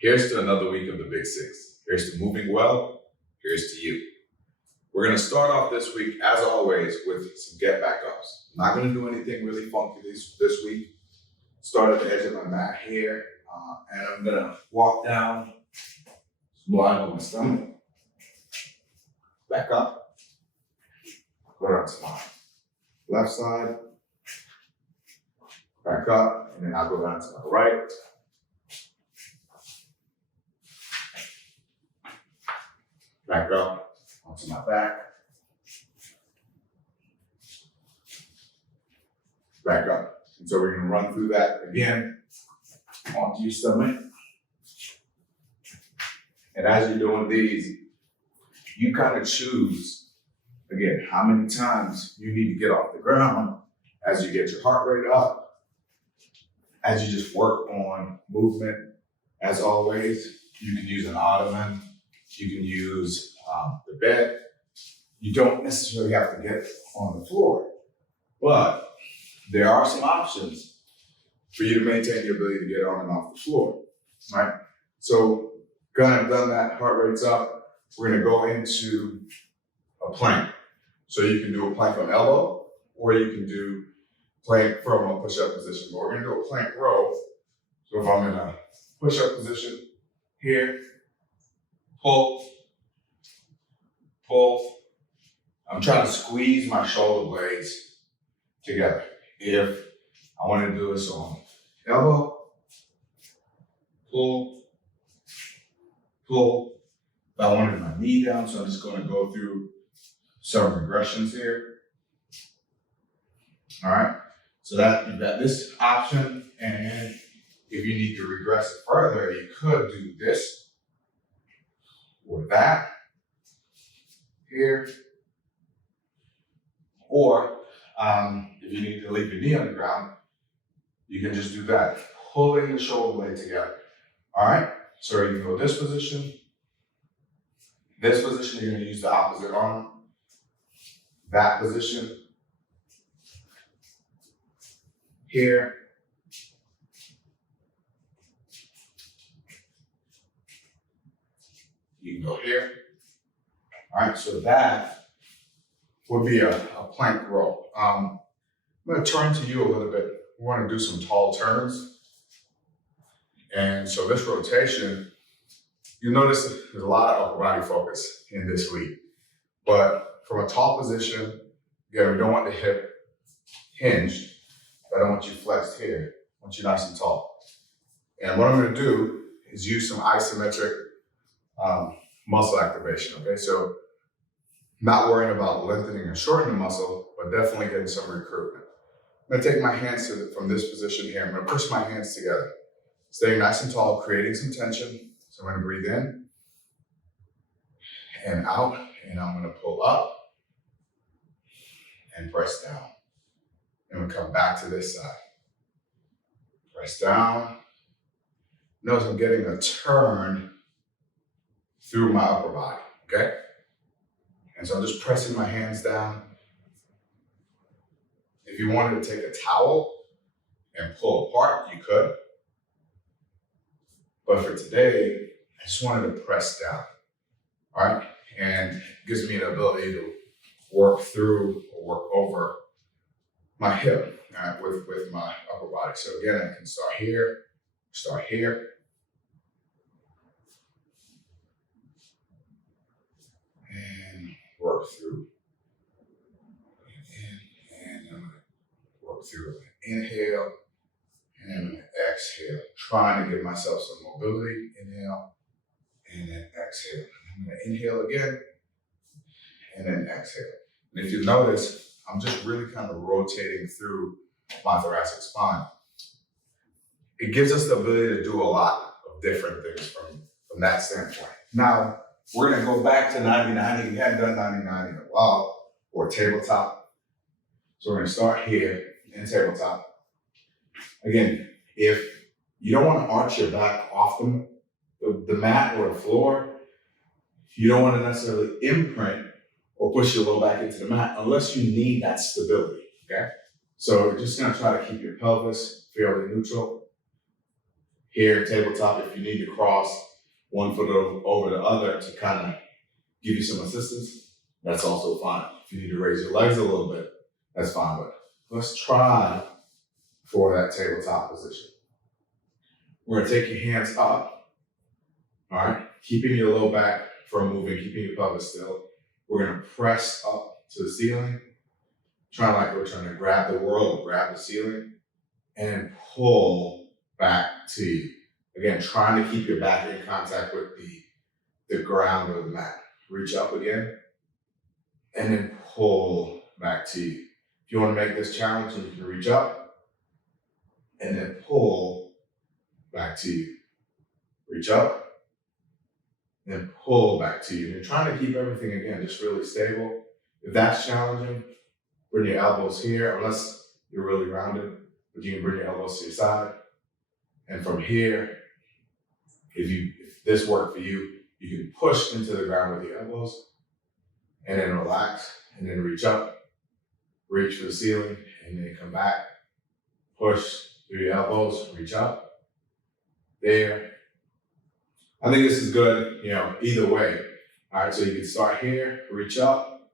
Here's to another week of the Big Six. Here's to moving well. Here's to you. We're going to start off this week, as always, with some get back ups. I'm not going to do anything really funky this week. Start at the edge of my mat here, and I'm going to walk down, line on my stomach, back up, go down to my left side, back up, and then I'll go down to my right. Back up onto my back. Back up. And so we're going to run through that again onto your stomach. And as you're doing these, you kind of choose, again, how many times you need to get off the ground as you get your heart rate up, as you just work on movement. As always, you can use an ottoman. You can use the bed. You don't necessarily have to get on the floor, but there are some options for you to maintain your ability to get on and off the floor, right? So, kind of done that, heart rate's up. We're gonna go into a plank. So you can do a plank on elbow, or you can do plank from a push-up position. But we're gonna do a plank row. So if I'm in a push-up position here, pull. I'm trying to squeeze my shoulder blades together. If I want to do this on elbow, pull. If I wanted my knee down, so I'm just going to go through some regressions here. All right, so that you've got this option, and if you need to regress it further, you could do this or that here, or if you need to leave your knee on the ground, you can just do that, pulling the shoulder blade together. All right, so you can go this position, you're going to use the opposite arm, that position, here, you can go here. All right, so that would be a plank row. I'm going to turn to you a little bit. We want to do some tall turns. And so this rotation, you'll notice there's a lot of upper body focus in this week. But from a tall position, again, we don't want the hip hinged, but I don't want you flexed here. I want you nice and tall. And what I'm going to do is use some isometric muscle activation, okay? So not worrying about lengthening or shortening the muscle, but definitely getting some recruitment. I'm gonna take my hands from this position here. I'm gonna push my hands together, staying nice and tall, creating some tension. So I'm gonna breathe in and out, and I'm gonna pull up and press down. And we come back to this side. Press down. Notice I'm getting a turn through my upper body, okay? And so I'm just pressing my hands down. If you wanted to take a towel and pull apart, you could. But for today, I just wanted to press down, all right? And it gives me the ability to work through or work over my hip, all right, with my upper body. So again, I can start here, and work through. And I'm going to work through. Inhale, and then I'm going to exhale. Trying to give myself some mobility. Inhale, and then exhale. I'm going to inhale again, and then exhale. And if you notice, I'm just really kind of rotating through my thoracic spine. It gives us the ability to do a lot of different things from that standpoint. Now, we're going to go back to 90-90. We hadn't done 90-90 in a while, or tabletop. So we're going to start here in tabletop. Again, if you don't want to arch your back off the mat or the floor, you don't want to necessarily imprint or push your low back into the mat unless you need that stability, okay? So you're just going to try to keep your pelvis fairly neutral. here, tabletop, if you need to cross one foot over the other to kind of give you some assistance, that's also fine. If you need to raise your legs a little bit, that's fine. But let's try for that tabletop position. We're gonna take your hands up, all right? Keeping your low back from moving, keeping your pelvis still. We're gonna press up to the ceiling, like we're trying to grab the world, grab the ceiling, and pull back to you. Again, trying to keep your back in contact with the ground or the mat. Reach up again, and then pull back to you. If you want to make this challenging, you can reach up, and then pull back to you. Reach up, and then pull back to you. And you're trying to keep everything, again, just really stable. If that's challenging, bring your elbows here, unless you're really rounded, but you can bring your elbows to your side. And from here, if this worked for you, you can push into the ground with your elbows, and then relax, and then reach up, reach for the ceiling, and then come back, push through your elbows, reach up, there. I think this is good, either way. All right, so you can start here, reach up,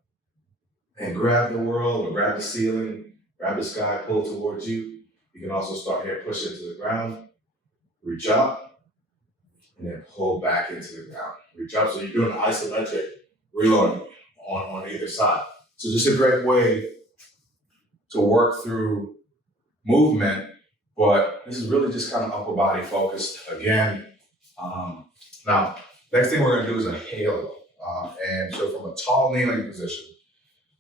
and grab the world or grab the ceiling, grab the sky, pull towards you. You can also start here, push into the ground, reach up, and then pull back into the ground. Reach up, so you're doing an isometric reloading on either side. So just a great way to work through movement, but this is really just kind of upper body focused again. Now, next thing we're gonna do is a halo. And so from a tall kneeling position,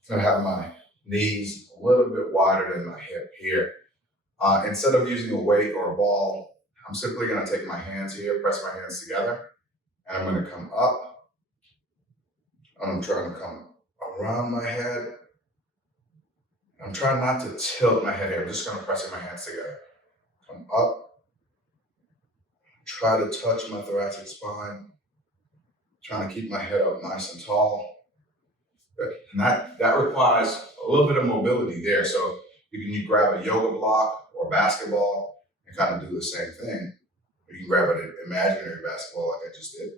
I'm gonna have my knees a little bit wider than my hip here. Instead of using a weight or a ball, I'm simply gonna take my hands here, press my hands together, and I'm gonna come up. I'm trying to come around my head. I'm trying not to tilt my head here. I'm just gonna press my hands together. Come up. Try to touch my thoracic spine. Trying to keep my head up nice and tall. Good. And that requires a little bit of mobility there. So you grab a yoga block or basketball and kind of do the same thing. You can grab an imaginary basketball like I just did.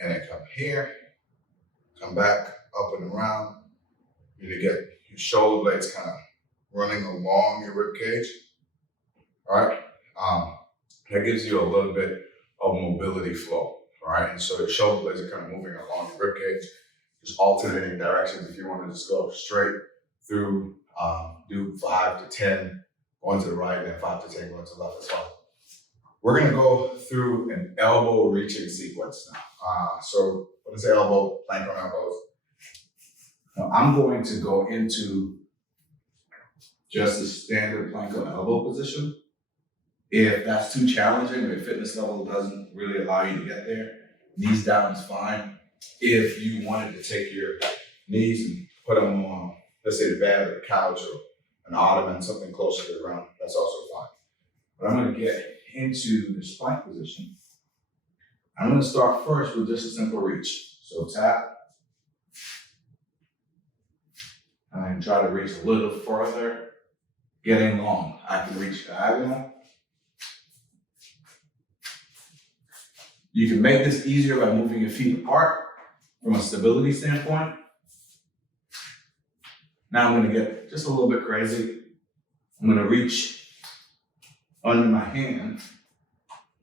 And then come here, come back up and around. You need to get your shoulder blades kind of running along your rib cage. All right. That gives you a little bit of mobility flow. All right. And so your shoulder blades are kind of moving along your rib cage, just alternating directions. If you want to just go straight through, do 5 to 10, going to the right, and then 5 to 10, going to the left, that's fine. We're going to go through an elbow reaching sequence now. So when I say elbow, plank on elbows. Now I'm going to go into just the standard plank on elbow position. If that's too challenging, or your fitness level doesn't really allow you to get there, knees down is fine. If you wanted to take your knees and put them on, let's say the bed or the couch or an ottoman, something closer to the ground, that's also fine. But I'm going to get into this plank position. I'm going to start first with just a simple reach. So tap, and try to reach a little further, getting long. I can reach diagonal. You can make this easier by moving your feet apart from a stability standpoint. Now I'm going to get just a little bit crazy. I'm going to reach under my hand.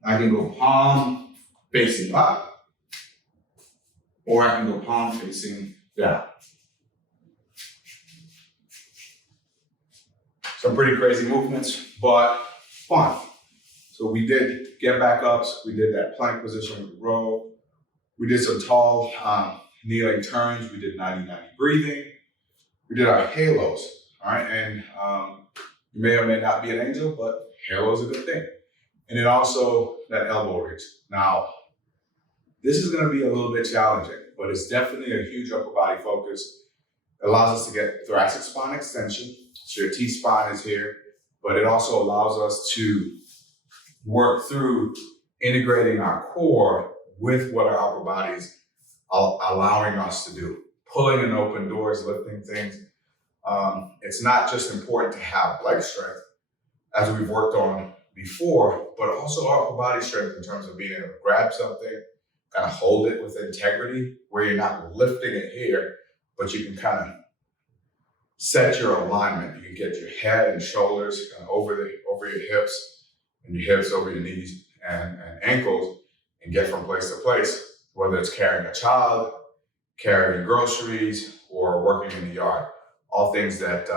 I can go palm facing up, or I can go palm facing down. Some pretty crazy movements, but fun. So we did get back ups, we did that plank position with the row, we did some tall kneeling turns, we did 90-90 breathing, we did our halos, all right? And you may or may not be an angel, but halo is a good thing. And then also that elbow reach. Now, this is gonna be a little bit challenging, but it's definitely a huge upper body focus. It allows us to get thoracic spine extension, so your T-spine is here, but it also allows us to work through integrating our core with what our upper body's allowing us to do. Pulling and open doors, lifting things. It's not just important to have leg strength, as we've worked on before, but also upper body strength in terms of being able to grab something, kind of hold it with integrity, where you're not lifting it here, but you can kind of set your alignment. You can get your head and shoulders kind of over your hips, and your hips over your knees and ankles, and get from place to place, whether it's carrying a child, carrying groceries, or working in the yard. All things that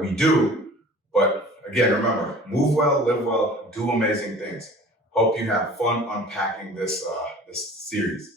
we do. But again, remember, move well, live well, do amazing things. Hope you have fun unpacking this series.